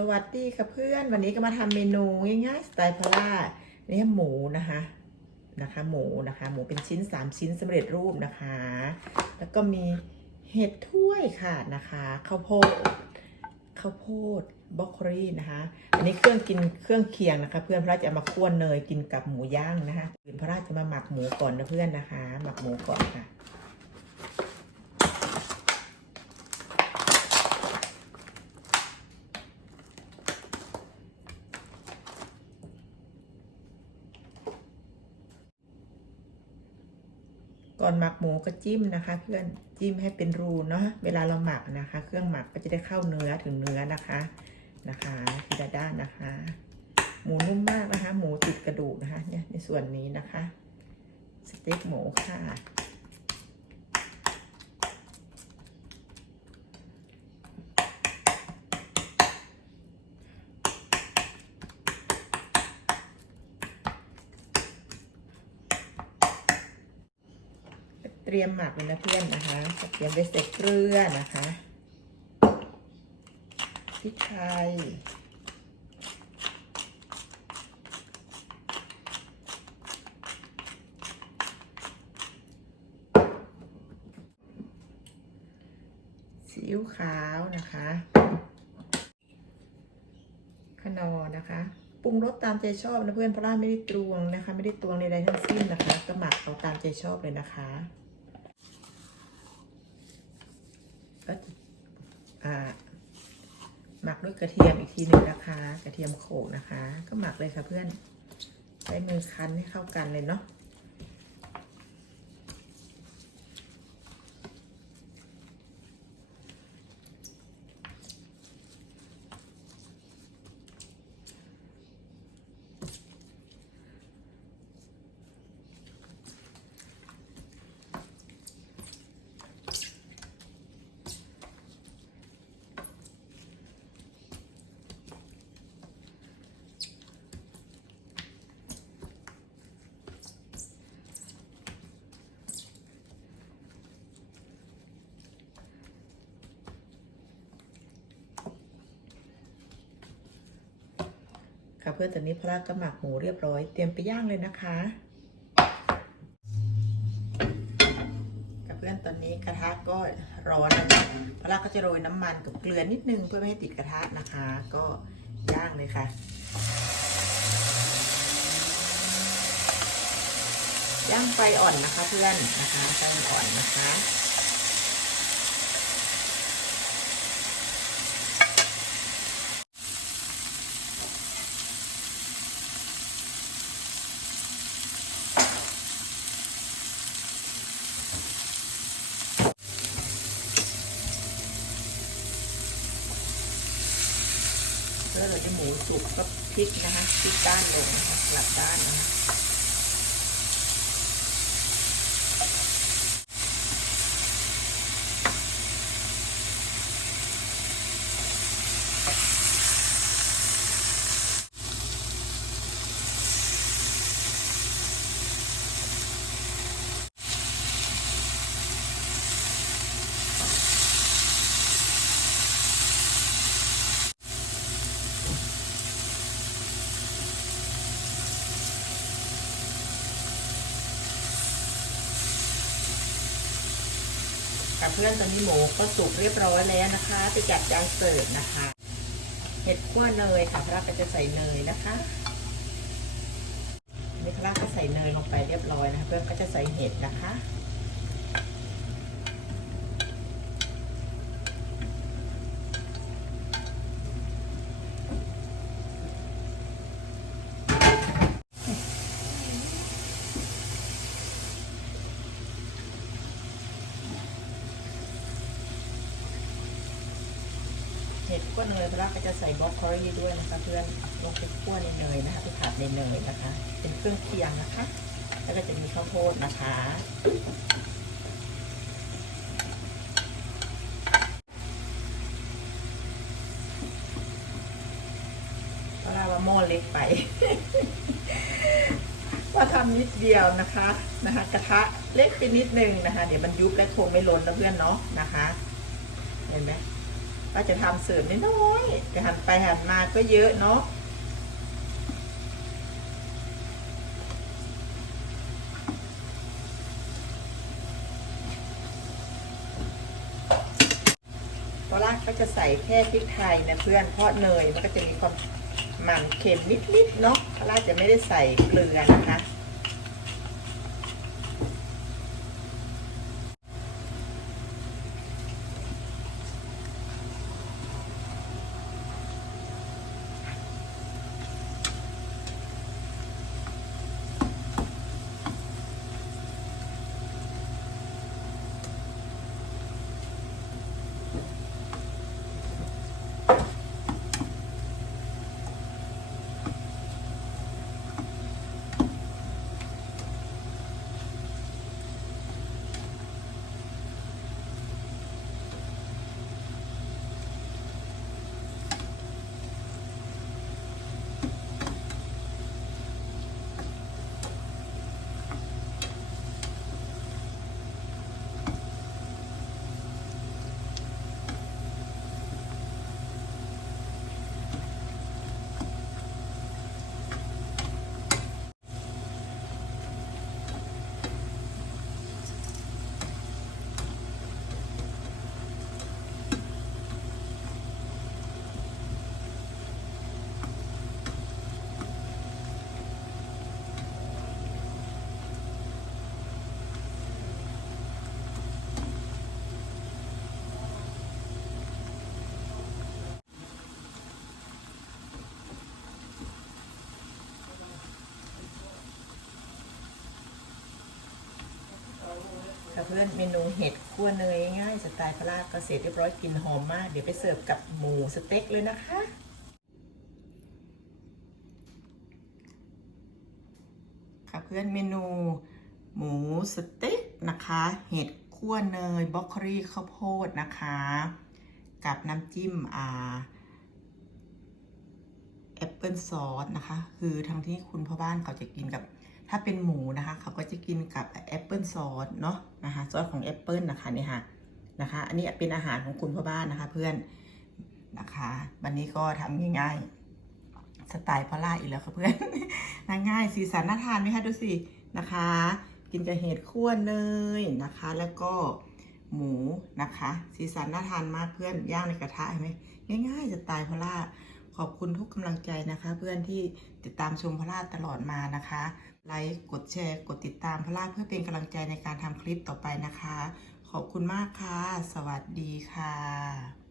สวัสดีค่ะเพื่อน วันนี้ก็มาทำเมนูง่ายๆสไตล์พาร่านี่ยหมูนะคะนะคะ หมูนะคะ หมูเป็นชิ้น 3 ชิ้นสำเร็จรูปนะคะ แล้วก็มีเห็ดถ้วยค่ะนะคะข้าวโพดข้าวโพดบรอกโคลีนะคะ อันนี้เครื่องกินเครื่องเคียงนะคะ เพื่อนพระราชจะมาคั่วเนยกินกับหมูย่างนะคะอื่นพระราชจะมาหมักหมูก่อนนะเพื่อนนะคะ หมักหมูก่อนค่ะ อนหมักหมูก็จิ้มนะคะ เพื่อนจิ้มให้เป็นรูเนาะเวลาเราหมักนะคะ เครื่องหมักก็จะได้เข้าเนื้อถึงเนื้อนะคะนะคะทีละด้านนะคะ หมูนุ่มมากนะคะ หมูติดกระดูกนะคะเนี่ยในส่วนนี้นะคะสเต็กหมูค่ะ เตรียมหมักเลยนะเพื่อนนะคะเตรียมไปใส่เกลือนะคะพริกไทยซีอิ๊วขาวนะคะขนอนะคะปรุงรสตามใจชอบนะเพื่อนเพราะว่าไม่ได้ตวงนะคะ ไม่ได้ตวงใดๆทั้งสิ้นนะคะ ก็หมักเอาตามใจชอบเลยนะคะ ก็อ่า หมักด้วยกระเทียมอีกทีหนึ่งนะคะ กระเทียมโขลกนะคะ ก็หมักเลยค่ะเพื่อน ใช้มือคั้นให้เข้ากันเลยเนาะ ค่ะเพื่อนตอนนี้พระก็หมักหมูเรียบร้อย เตรียมไปย่างเลยนะคะกับเพื่อนตอนนี้กระทะก็ร้อนแล้วนะพระก็จะโรยน้ำมันกับเกลือนิดนึงเพื่อไม่ให้ติดกระทะนะคะ ก็ย่างเลยค่ะย่างไฟอ่อนนะคะเพื่อนนะคะไฟอ่อนนะคะ เพื่อเราจะ หมูสุกก็พลิกนะคะพลิกด้านลงนะคะกลับด้านนะคะ กับเพื่อนตอนนี้หมูก็สุกเรียบร้อยแล้วนะคะ ไปจัดจานเสิร์ฟนะคะ เห็ดขั้วเนยค่ะพระก็จะใส่เนยนะคะนี่พระก็ใส่เนยลงไปเรียบร้อยนะคะเพื่อนก็จะใส่เห็ดนะคะ เห็ดขั้วเนยพระก็จะใส่บล็อกโคลีด้วยนะคะเพื่อนลงไปคั่วในเนยนะคะไปผัดในเนยนะคะ เป็นเครื่องเคียงนะคะ แล้วก็จะมีข้าวโพดนะคะเพราะว่าหม้อเล็กไปว่าทำนิดเดียวนะคะนะคะ กระทะเล็กไปนิดนึงนะคะ เดี๋ยวมันยุบและทงไม่ล้นนะเพื่อนเนาะนะคะ เห็นไหม ก็จะทำเสิร์ฟน้อยๆแต่หันไปหันมาก็เยอะเนาะปลาร้าก็จะใส่แค่พริกไทยนะเพื่อนเพราะเนยมันก็จะมีความมันเค็มนิดๆเนาะปลาร้าจะไม่ได้ใส่เกลือนะคะ ค่ะเพื่อนเมนูเห็ดคั่วเนยง่ายสไตล์พลาก็เสร็จเรียบร้อยกลินหอมมาก เดี๋ยวไปเสิร์ฟกับหมูสเต็กเลยนะคะค่ะเพื่อนเมนูหมูสเต็กนะคะ เห็ดคั่วเนยบล็อกคลี่ข้าวโพดนะคะ กับน้ำจิ้มอ่า แอปเปิลซอสนะคะ คือทางที่คุณพ่อบ้านเขาจะกินกับ ถ้าเป็นหมูนะคะ เขาก็จะกินกับแอปเปิลซอสเนาะนะคะซอสของแอปเปิลนะคะนี่ค่ะนะคะ อันนี้เป็นอาหารของคุณพ่อบ้านนะคะ เพื่อนนะคะ วันนี้ก็ทำง่ายๆสไตล์พอล่าอีกแล้วค่ะเพื่อนง่ายๆสีสันน่าทานไหมคะดูสินะคะ กินกับเห็ดคั่วเนยนะคะ แล้วก็หมูนะคะ สีสันน่าทานมากเพื่อนย่างในกระทะเห็นไหมง่ายๆสไตล์พอล่า ขอบคุณทุกกำลังใจนะคะ เพื่อนที่ติดตามชมพลาดตลอดมานะคะ ไลค์กดแชร์ กดติดตามพลาดเพื่อเป็นกำลังใจในการทำคลิปต่อไปนะคะ ขอบคุณมากค่ะ สวัสดีค่ะ